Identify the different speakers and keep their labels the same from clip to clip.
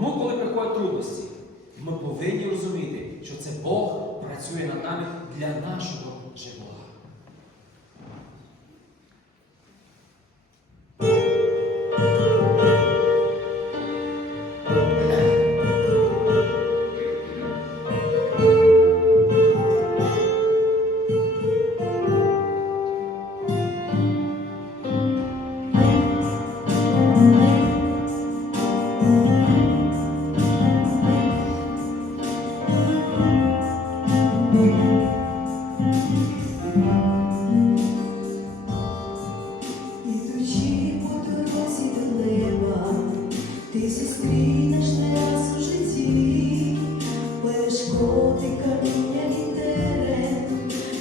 Speaker 1: Тому, коли приходять трудності, ми повинні розуміти, що це Бог працює над нами для нашого же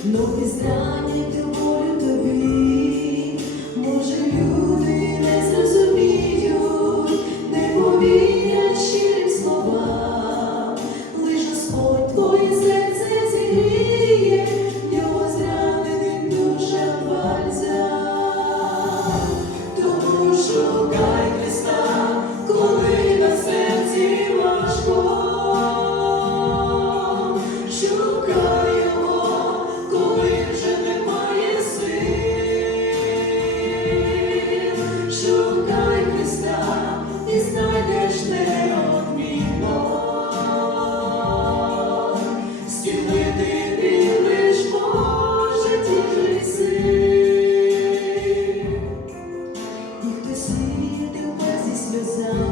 Speaker 2: ноги зранять. sound.